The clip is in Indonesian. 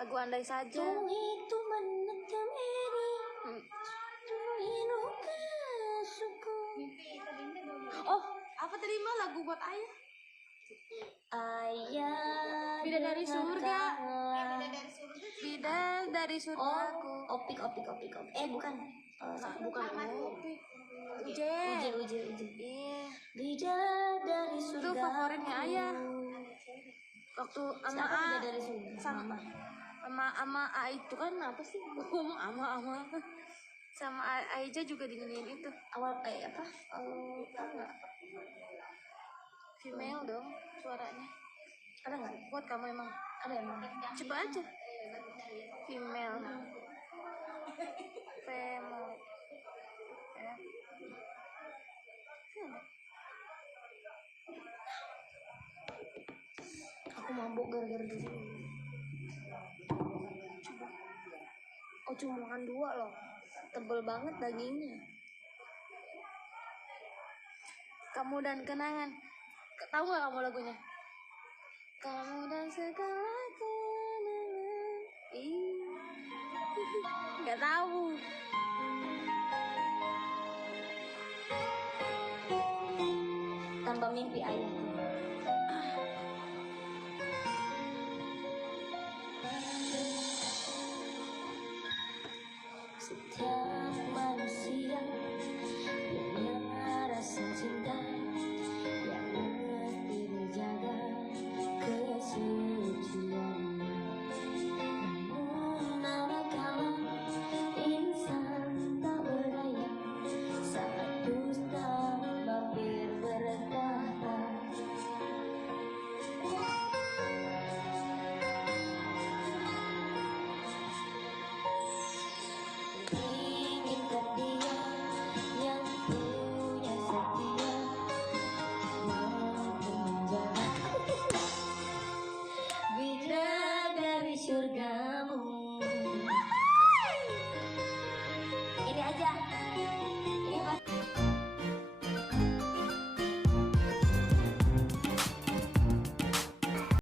Lagu Andai Saja. Tuh itu menekam ini. Oh, apa tadi mah lagu buat ayah? Ayah Bidadari surga. Bidadari surga. Opik. Bukan. Bukan Opik. Uje. Iya. Bidadari surga. Itu favoritnya ayah. Waktu sama A, Bidadari surga. sama A itu kan apa sih? Ngomong ama. Sama Aija juga dinyanyiin itu. Awal apa? Enggak. Female dong suaranya. Ada nggak? Buat kamu emang. Ada emang. Coba aja. Female. Female. Ya. Aku mabuk gara-gara dulu. Coba. Oh, cuma makan 2 loh. Tebel banget dagingnya. Kamu dan Kenangan. Tahu nggak kamu lagunya? Kamu dan segala kenangan. Nggak tahu. Tanpa mimpi ayah.